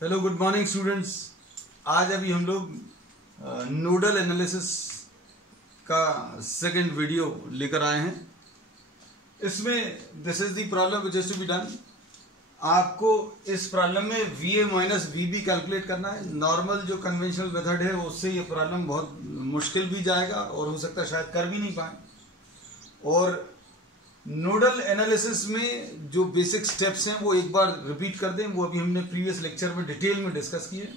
Hello good morning students. आज अभी हम लोग नोडल एनालिसिस का सेकंड वीडियो लेकर आए हैं। इसमें this is the problem which is to be done. आपको इस प्रॉब्लम में VA माइनस VB कैलकुलेट करना है। नॉर्मल जो कन्वेंशनल मेथड है उससे ये प्रॉब्लम बहुत मुश्किल भी जाएगा और हो सकता है शायद कर भी नहीं पाए। और नोडल एनालिसिस में जो बेसिक स्टेप्स हैं वो एक बार रिपीट कर दें। वो अभी हमने प्रीवियस लेक्चर में डिटेल में डिस्कस किए।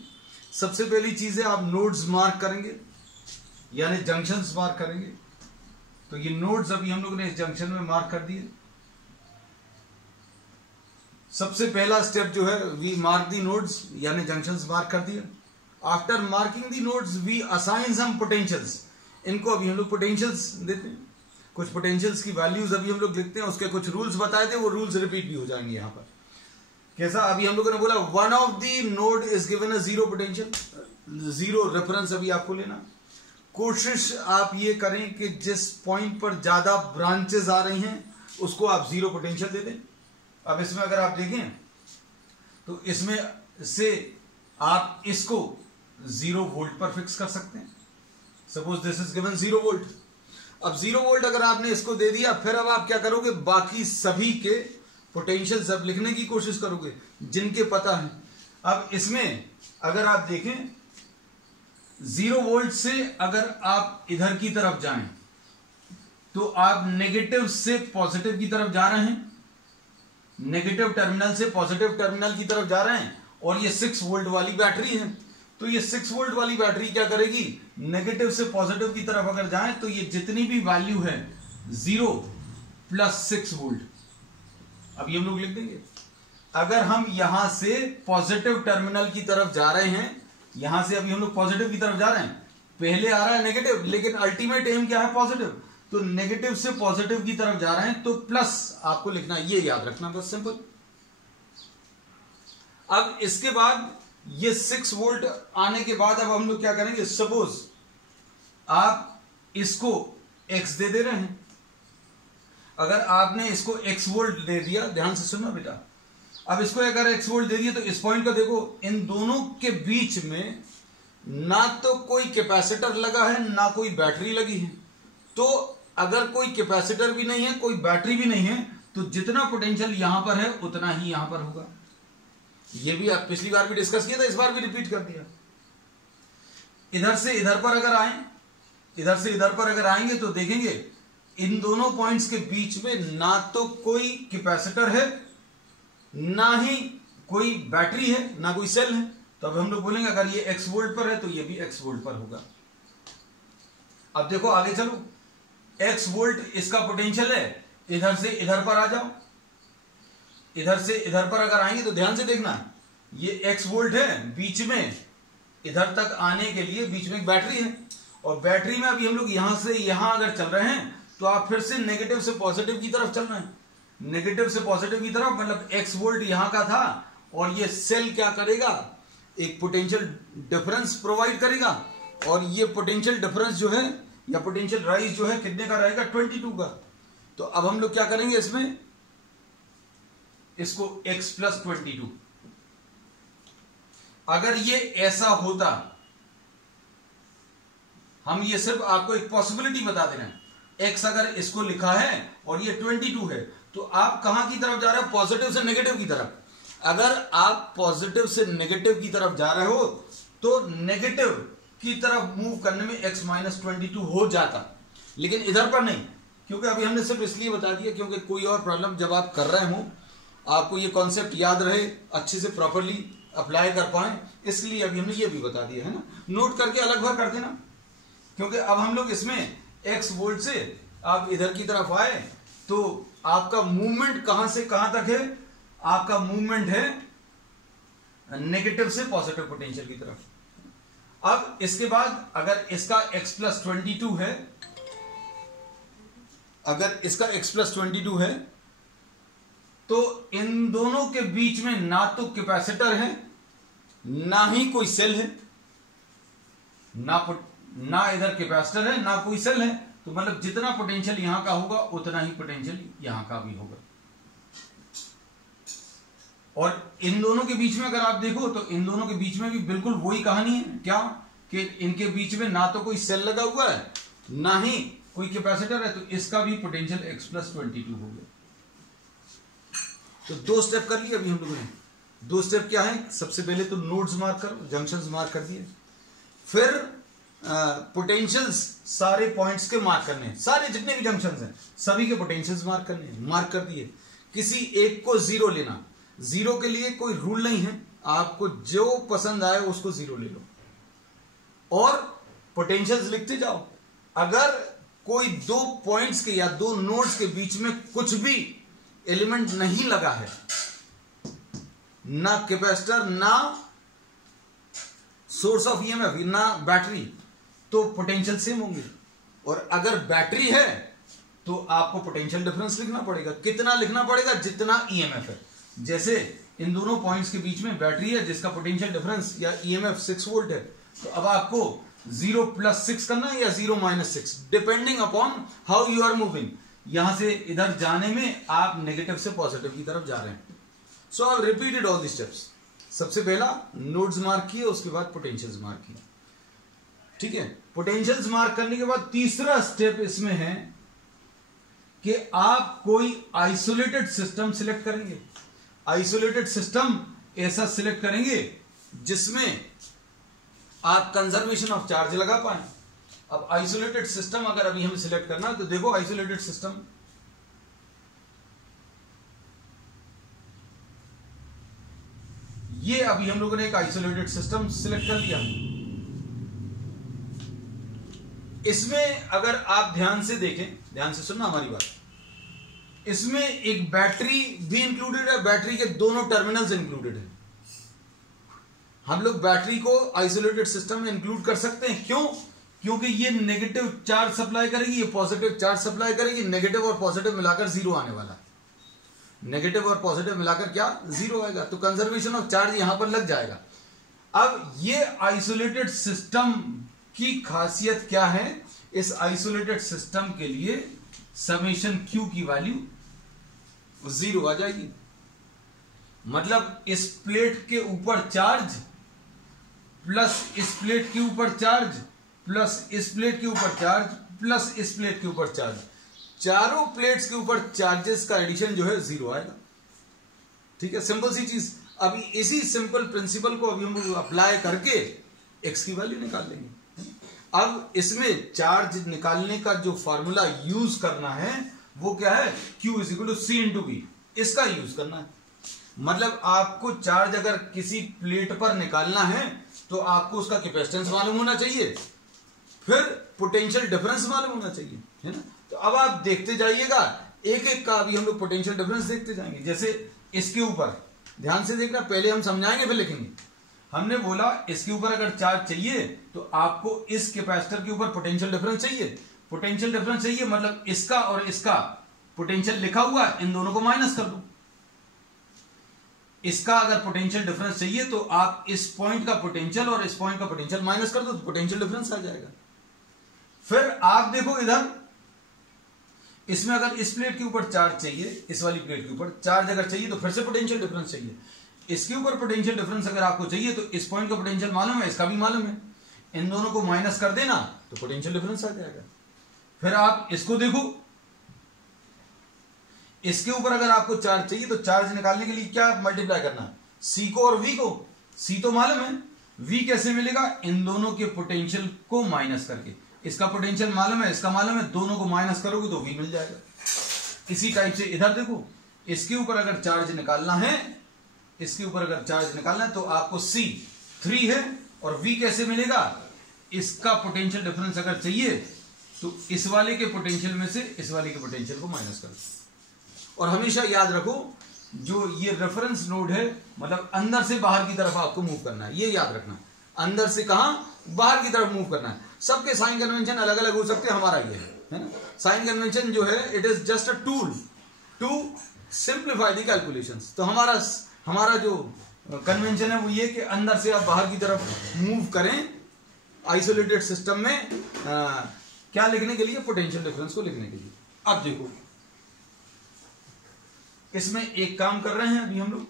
सबसे पहली चीज है आप नोड्स मार्क करेंगे, यानी जंक्शंस मार्क करेंगे। तो ये नोड्स अभी हम लोग ने इस जंक्शन में मार्क कर दिए। सबसे पहला स्टेप जो है वी मार्क दी नोड्स, यानी जंक्शंस मार्क कर दिए। After marking the nodes we assign some potentials. इनको अभी हम लोग पोटेंशियल्स देते हैं। कुछ पोटेंशियल्स की वैल्यूज अभी हम लोग लिखते हैं, उसके कुछ रूल्स बताए थे, वो रूल्स रिपीट भी हो जाएंगे यहाँ पर। कैसा? अभी हम लोगों ने बोला one of the node is given a zero potential, zero reference अभी आपको लेना। कोशिश आप ये करें कि जिस पॉइंट पर ज्यादा ब्रांचेस आ रही हैं उसको आप जीरो पोटेंशियल दे दें। अब इसमें अगर आप देखें तो इसमें से आप इसको 0 वोल्ट पर फिक्स कर सकते हैं। Suppose this is given 0 volt. अब 0 वोल्ट अगर आपने इसको दे दिया, फिर अब आप क्या करोगे, बाकी सभी के पोटेंशियल सब लिखने की कोशिश करोगे जिनके पता है। अब इसमें अगर आप देखें 0 वोल्ट से अगर आप इधर की तरफ जाएं तो आप नेगेटिव से पॉजिटिव की तरफ जा रहे हैं, नेगेटिव टर्मिनल से पॉजिटिव टर्मिनल की तरफ जा रहे हैं। और ये 6 वोल्ट वाली बैटरी है, तो ये 6 वोल्ट वाली बैटरी क्या करेगी, नेगेटिव से पॉजिटिव की तरफ अगर जाए तो ये जितनी भी वैल्यू है 0 प्लस 6 वोल्ट, अभी हम लोग लिख देंगे। अगर हम यहां से पॉजिटिव टर्मिनल की तरफ जा रहे हैं, यहां से अभी हम लोग पॉजिटिव की तरफ जा रहे हैं, पहले आ रहा है नेगेटिव, लेकिन अल्टीमेट एम क्या है, पॉजिटिव। तो नेगेटिव से पॉजिटिव की तरफ जा रहे हैं तो प्लस आपको लिखना, ये याद रखना बस, सिंपल। अब इसके बाद ये 6 वोल्ट आने के बाद अब हम लोग क्या करेंगे, सपोज आप इसको x दे रहे हैं। अगर आपने इसको x वोल्ट दे दिया, ध्यान से सुनना बेटा, अब इसको अगर x वोल्ट दे दिया तो इस पॉइंट का देखो, इन दोनों के बीच में ना तो कोई कैपेसिटर लगा है ना कोई बैटरी लगी है। तो अगर कोई कैपेसिटर भी नहीं है, कोई बैटरी भी नहीं है, तो जितना पोटेंशियल यहां पर है उतना ही यहां पर होगा। ये भी आप पिछली बार भी डिस्कस किया था, इस बार भी रिपीट कर दिया। इधर से इधर पर अगर आए, इधर से इधर पर अगर आएंगे तो देखेंगे इन दोनों पॉइंट्स के बीच में ना तो कोई कैपेसिटर है, ना ही कोई बैटरी है, ना कोई सेल है। तो अब हम लोग बोलेंगे अगर ये x वोल्ट पर है तो ये भी x वोल्ट पर होगा। अब देखो आगे चलो, x वोल्ट इसका पोटेंशियल है, इधर से इधर पर आ जाओ। इधर से इधर पर अगर आएंगे तो ध्यान से देखना, ये x वोल्ट है, बीच में इधर तक आने के लिए बीच में एक बैटरी है। और बैटरी में अभी हम लोग यहां से यहां अगर चल रहे हैं तो आप फिर से नेगेटिव से पॉजिटिव की तरफ चल रहे हैं। नेगेटिव से पॉजिटिव की तरफ मतलब x वोल्ट यहां का था, और ये सेल क्या करेगा, एक पोटेंशियल डिफरेंस प्रोवाइड करेगा। और ये पोटेंशियल डिफरेंस जो है या पोटेंशियल राइज जो है कितने का रहेगा, 22 का। तो अब हम लोग क्या करेंगे, इसमें इसको x प्लस 22। अगर ये ऐसा होता, हम ये सिर्फ आपको एक पॉसिबिलिटी बता दे रहे हैं, x अगर इसको लिखा है और ये 22 है, तो आप कहां की तरफ जा रहे हो, पॉजिटिव से नेगेटिव की तरफ। अगर आप पॉजिटिव से नेगेटिव की तरफ जा रहे हो तो नेगेटिव की तरफ मूव करने में x माइनस 22 हो जाता, लेकिन इधर पर नहीं। क्योंकि अभी हमने सिर्फ इसलिए बता दिया क्योंकि कोई और प्रॉब्लम जब आप कर रहे हो आपको ये कॉन्सेप्ट याद रहे, अच्छे से प्रॉपरली अप्लाई कर पाए, इसलिए अभी हमने ये भी बता दिया है ना। नोट करके अलग भर कर देना, क्योंकि अब हम लोग इसमें x वोल्ट से आप इधर की तरफ आए तो आपका मूवमेंट कहां से कहां तक है, आपका मूवमेंट है नेगेटिव से पॉजिटिव पोटेंशियल की तरफ। अब इसके बाद अगर इसका x प्लस 22 है, अगर इसका x प्लस 22 है तो इन दोनों के बीच में ना तो कैपेसिटर है, ना ही कोई सेल है, ना इधर कैपेसिटर है ना कोई सेल है। तो मतलब जितना पोटेंशियल यहां का होगा उतना ही पोटेंशियल यहां का भी होगा। और इन दोनों के बीच में अगर आप देखो तो इन दोनों के बीच में भी बिल्कुल वही कहानी है, क्या कि इनके बीच में ना तो कोई सेल लगा हुआ है ना ही कोई कैपेसिटर है, तो इसका भी पोटेंशियल x + 22 हो गया। तो 2 स्टेप कर लिए अभी हम लोगों ने। 2 स्टेप क्या है, सबसे पहले तो नोड्स मार्क करो, जंक्शंस मार्क कर दिए, फिर पोटेंशियल्स सारे पॉइंट्स के मार्क करने हैं, सारे जितने भी जंक्शंस हैं सभी के पोटेंशियल्स मार्क करने हैं, मार्क कर दिए। किसी एक को 0 लेना, 0 के लिए कोई रूल नहीं है, आपको जो पसंद आए उसको 0 ले लो और पोटेंशियल्स लिखते जाओ। अगर कोई 2 पॉइंट्स के या 2 नोड्स के बीच में कुछ भी एलिमेंट नहीं लगा है, ना कैपेसिटर ना सोर्स ऑफ ईएमएफ ना बैटरी, तो पोटेंशियल सेम होंगे। और अगर बैटरी है तो आपको पोटेंशियल डिफरेंस लिखना पड़ेगा। कितना लिखना पड़ेगा, जितना ईएमएफ है। जैसे इन दोनों पॉइंट्स के बीच में बैटरी है जिसका पोटेंशियल डिफरेंस या ईएमएफ 6 वोल्ट है, तो अब आपको 0 + 6 करना है या 0 - 6, depending upon how you are moving. यहां से इधर जाने में आप नेगेटिव से पॉजिटिव की तरफ जा रहे हैं। So I repeated all the steps. सबसे पहला नोड्स मार्क किए, उसके बाद पोटेंशियल्स मार्क किए, ठीक है। पोटेंशियल्स मार्क करने के बाद तीसरा स्टेप इसमें है कि आप कोई आइसोलेटेड सिस्टम सिलेक्ट करेंगे। आइसोलेटेड सिस्टम ऐसा सिलेक्ट करेंगे जिसमें आप कंजर्वेशन ऑफ चार्ज लगा पाए। अब आइसोलेटेड सिस्टम अगर अभी हमें सिलेक्ट करना है तो देखो आइसोलेटेड सिस्टम, ये अभी हम लोगों ने एक आइसोलेटेड सिस्टम सिलेक्ट कर लिया। इसमें अगर आप ध्यान से देखें, ध्यान से सुनना हमारी बात, इसमें एक बैटरी भी इंक्लूडेड है, बैटरी के दोनों टर्मिनल्स इंक्लूडेड है। हम लोग बैटरी को आइसोलेटेड सिस्टम में इंक्लूड कर सकते हैं, क्यों? क्योंकि ये नेगेटिव चार्ज सप्लाई करेगी, ये पॉजिटिव चार्ज सप्लाई करेगी, नेगेटिव और पॉजिटिव मिलाकर 0 आने वाला है। नेगेटिव और पॉजिटिव मिलाकर क्या 0 आएगा, तो कंजर्वेशन ऑफ चार्ज यहां पर लग जाएगा। अब ये आइसोलेटेड सिस्टम की खासियत क्या है, इस आइसोलेटेड सिस्टम के लिए समेशन Q की वैल्यू 0 आ जाएगी। मतलब इस प्लेट के ऊपर चार्ज प्लस इस प्लेट के ऊपर चार्ज प्लस इस प्लेट के ऊपर चार्ज प्लस इस प्लेट के ऊपर चार्ज, चारों प्लेट्स के ऊपर चार्जेस का एडिशन जो है 0 आएगा। ठीक है, सिंपल सी चीज। अभी इसी सिंपल प्रिंसिपल को अभी हम अप्लाई करके x की वैल्यू निकाल लेंगे। अब इसमें चार्ज निकालने का जो फॉर्मूला यूज करना है वो क्या है, Q = C × V, इसका यूज करना है। मतलब आपको चार्ज अगर किसी प्लेट पर निकालना है तो आपको उसका कैपेसिटेंस मालूम होना चाहिए, फिर पोटेंशियल डिफरेंस मालूम होना चाहिए, है ना। तो अब आप देखते जाइएगा, एक एक का अभी हम लोग पोटेंशियल डिफरेंस देखते जाएंगे। जैसे इसके ऊपर ध्यान से देखना, पहले हम समझाएंगे फिर लिखेंगे। हमने बोला इसके ऊपर अगर चार्ज चाहिए तो आपको इस कैपेसिटर के ऊपर पोटेंशियल डिफरेंस चाहिए। पोटेंशियल डिफरेंस चाहिए मतलब इसका और इसका पोटेंशियल लिखा हुआ है, इन दोनों को माइनस कर दो। इसका अगर पोटेंशियल डिफरेंस चाहिए तो आप इस पॉइंट का पोटेंशियल और इस पॉइंट का पोटेंशियल माइनस कर दो, तो पोटेंशियल डिफरेंस आ जाएगा। फिर आप देखो इधर, इसमें अगर इस प्लेट के ऊपर चार्ज चाहिए, इस वाली प्लेट के ऊपर चार्ज अगर चाहिए तो फिर से पोटेंशियल डिफरेंस चाहिए। इसके ऊपर पोटेंशियल डिफरेंस अगर आपको चाहिए तो इस पॉइंट का पोटेंशियल मालूम है, इसका भी मालूम है, इन दोनों को माइनस कर देना तो पोटेंशियल डिफरेंस आ जाएगा। फिर आप इसको देखो, इसके ऊपर अगर आपको चार्ज चाहिए तो चार्ज निकालने के लिए क्या मल्टीप्लाई करना है, C को और V को। C तो मालूम है, V कैसे मिलेगा, इन दोनों के पोटेंशियल को माइनस करके। इसका पोटेंशियल मालूम है, इसका मालूम है, दोनों को माइनस करोगे तो V मिल जाएगा। इसी टाइप से इधर देखो, इसके ऊपर अगर चार्ज निकालना है, इसके ऊपर अगर चार्ज निकालना है तो आपको C 3 है और V कैसे मिलेगा, इसका पोटेंशियल डिफरेंस अगर चाहिए तो इस वाले के पोटेंशियल में से इस वाले के पोटेंशियल को माइनस कर दो। और हमेशा याद रखो, जो ये रेफरेंस नोड है मतलब अंदर से बाहर की तरफ आपको मूव करना है, ये याद रखना। अंदर से कहां, बाहर की तरफ मूव करना है। सबके साइन कन्वेंशन अलग अलग हो सकते हैं, हमारा ये है ना। साइन कन्वेंशन जो है it is just a tool to simplify the calculations. तो हमारा जो कन्वेंशन है वो ये कि अंदर से आप बाहर की तरफ मूव करें आइसोलेटेड सिस्टम में, क्या लिखने के लिए, पोटेंशियल डिफरेंस को लिखने के लिए। अब देखो, इसमें एक काम कर रहे हैं अभी हम लोग,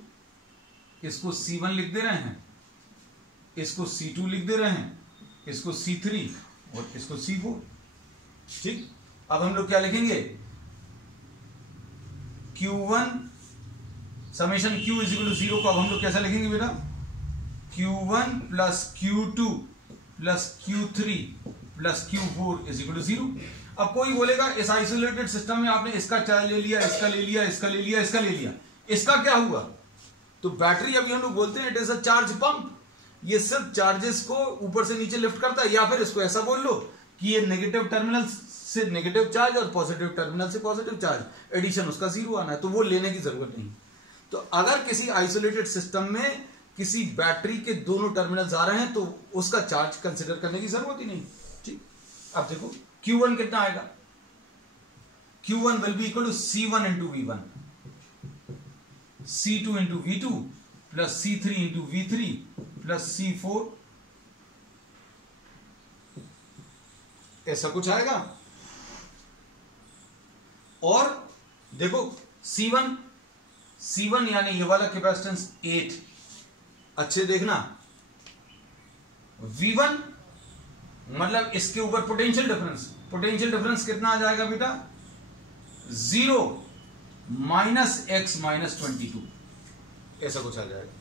इसको C1 लिख दे रहे हैं, इसको C2 लिख दे रहे हैं, इसको C3 और इसको C4। ठीक, अब हम लोग क्या लिखेंगे, Q1 summation Q is equal to 0 को अब हम लोग कैसा लिखेंगे बेटा, Q1 plus Q2 plus Q3 plus Q4 is equal to 0। अब कोई बोलेगा इस आइसोलेटेड सिस्टम में आपने इसका चार्ज ले लिया, इसका ले लिया, इसका ले लिया, इसका ले लिया, इसका क्या हुआ? तो बैटरी अभी हम लोग बोलते हैं it is a charge pump, ये सिर्फ चार्जेस को ऊपर से नीचे लिफ्ट करता है। या फिर इसको ऐसा बोल लो कि ये नेगेटिव टर्मिनल से नेगेटिव चार्ज और पॉजिटिव टर्मिनल से पॉजिटिव चार्ज, एडिशन उसका 0 आना है, तो वो लेने की जरूरत नहीं। तो अगर किसी आइसोलेटेड सिस्टम में किसी बैटरी के दोनों टर्मिनल्स आ रहे हैं तो उसका चार्ज कंसिडर करने की जरूरत ही नहीं। ठीक, अब देखो Q1 कितना आएगा, Q1 will be equal to C1 into V1, C2 into V2 plus C3 into V3 plus C4, ऐसा कुछ आएगा। और देखो C1 यानी ये वाला कैपेसिटेंस 8, अच्छे देखना, V1 मतलब इसके ऊपर पोटेंशियल डिफरेंस कितना आ जाएगा बेटा, 0 माइनस x माइनस 22, ऐसा कुछ आ जाएगा।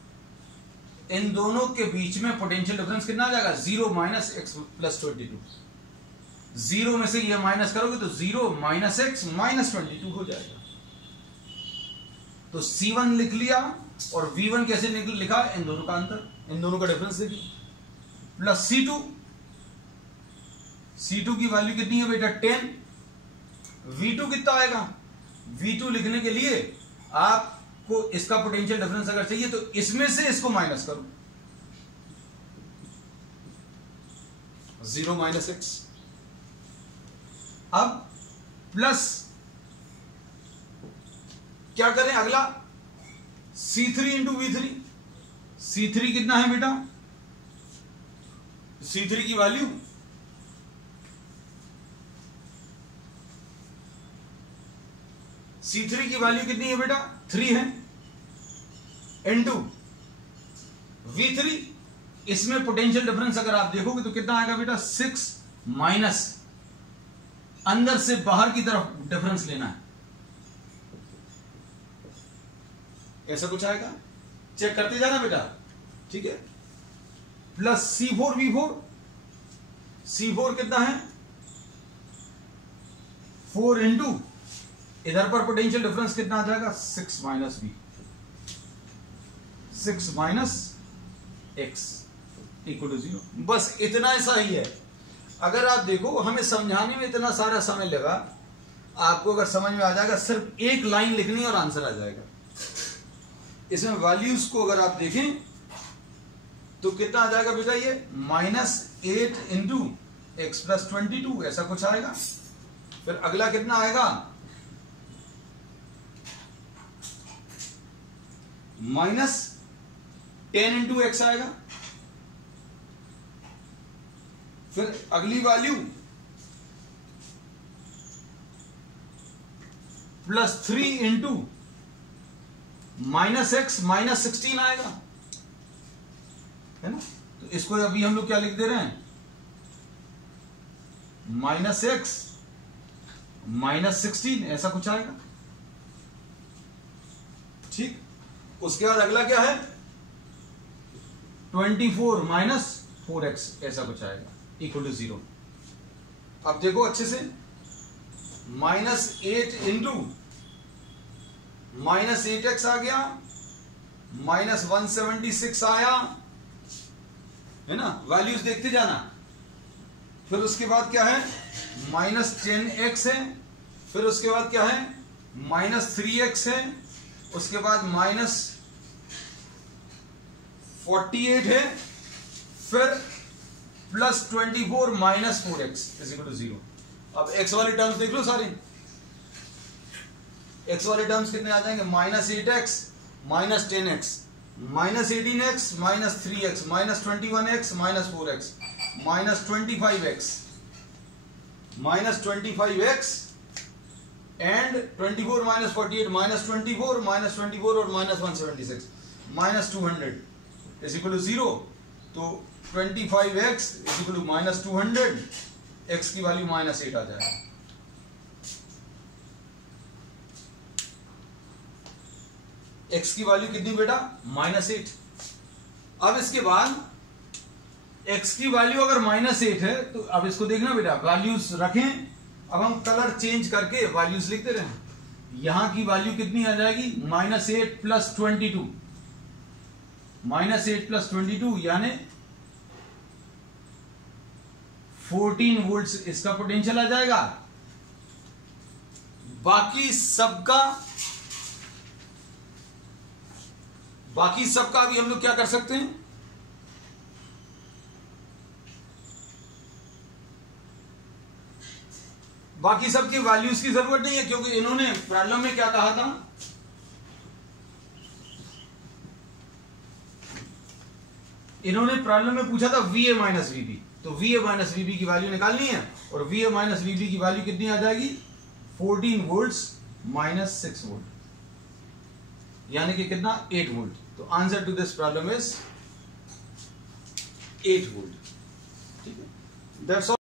इन दोनों के बीच में पोटेंशियल डिफरेंस कितना आ जाएगा, 0 माइनस x प्लस 22। 0 में से ये माइनस करोगे तो 0 माइनस x माइनस 22 हो जाएगा। तो C1 लिख लिया और V1 कैसे लिखा, इन दोनों का अंतर, इन दोनों का डिफरेंस देखिए, प्लस C2 की वैल्यू कितनी है बेटा 10, V2 कितना आएगा, V2 लिखने के लिए आपको इसका पोटेंशियल डिफरेंस अगर चाहिए तो इसमें से इसको माइनस करो, 0 माइनस x। अब प्लस क्या करें अगला, C3 इंटू V3, C3 कितना है बेटा, C3 की वैल्यू C3 की वैल्यू कितनी है बेटा, 3 है, इंटू V3, इसमें पोटेंशियल डिफरेंस अगर आप देखोगे तो कितना आएगा बेटा, 6 माइनस, अंदर से बाहर की तरफ डिफरेंस लेना है, ऐसा कुछ आएगा, चेक करते जाना बेटा। ठीक है, प्लस C4 कितना है, 4 इंटू इधर पर पोटेंशियल डिफरेंस कितना आ जाएगा, 6 minus V, 6 minus x equal to 0। बस इतना ऐसा ही है। अगर आप देखो हमें समझाने में इतना सारा समय लगा, आपको अगर समझ में आ जाएगा, सिर्फ एक लाइन लिखनी और आंसर आ जाएगा। इसमें वैल्यूज को अगर आप देखें तो कितना आ जाएगा बेटा, ये -8 इंटू एक्स प्लस 22, ऐसा कुछ आएगा। फिर अगला कितना आएगा, -10 इंटू एक्स आएगा। फिर अगली वैल्यू +3 इंटू -x -16 आएगा, है ना। तो इसको अभी हम लोग क्या लिख दे रहे हैं, -x -16, ऐसा कुछ आएगा। ठीक, उसके बाद अगला क्या है, 24 - 4x, ऐसा कुछ आएगा, इक्वल टू 0। अब देखो अच्छे से, -8 इंटू -8x आ गया, -176 आया, है ना। वैल्यूज देखते जाना। फिर उसके बाद क्या है, -10x है। फिर उसके बाद क्या है, -3x है। उसके बाद -48 है। फिर +24 - 4x = 0। अब x वाले टर्म्स देख लो सारे। x वाले टर्म्स कितने आ जाएंगे, -8x -10x -18x -3x -21x -4x -25x -25x and 24 - 48 -24 -24 और -176। माइनस 200 इज इक्वल टू 0, तो 25x is equal to minus 200, x की वैल्यू माइनस 8 आ जाएगा। x की वैल्यू कितनी बेटा? माइनस 8। अब इसके बाद x की वैल्यू अगर माइनस 8 है तो अब इसको देखना बेटा, वैल्यूज रखें, अब हम कलर चेंज करके वैल्यूज लिखते रहें। यहां की वैल्यू कितनी आ जाएगी? माइनस 8 प्लस 22, माइनस 8 प्लस 22 यानी 14 वोल्ट्स इसका पोटेंशियल आ जाएगा। बाकी सबका अभी हम लोग क्या कर सकते हैं, बाकी सबकी वैल्यूज की जरूरत नहीं है, क्योंकि इन्होंने प्रॉब्लम में क्या कहा था, इन्होंने प्रॉब्लम में पूछा था VA माइनस VB, तो VA माइनस VB की वैल्यू निकालनी है, और VA माइनस VB की वैल्यू कितनी आ जाएगी? 14 वोल्ट्स माइनस 6 वोल्ट, यानी कि कितना? 8 वोल्ट। तो answer to this problem is 8 volt. ठीक है, दैट्स ऑल।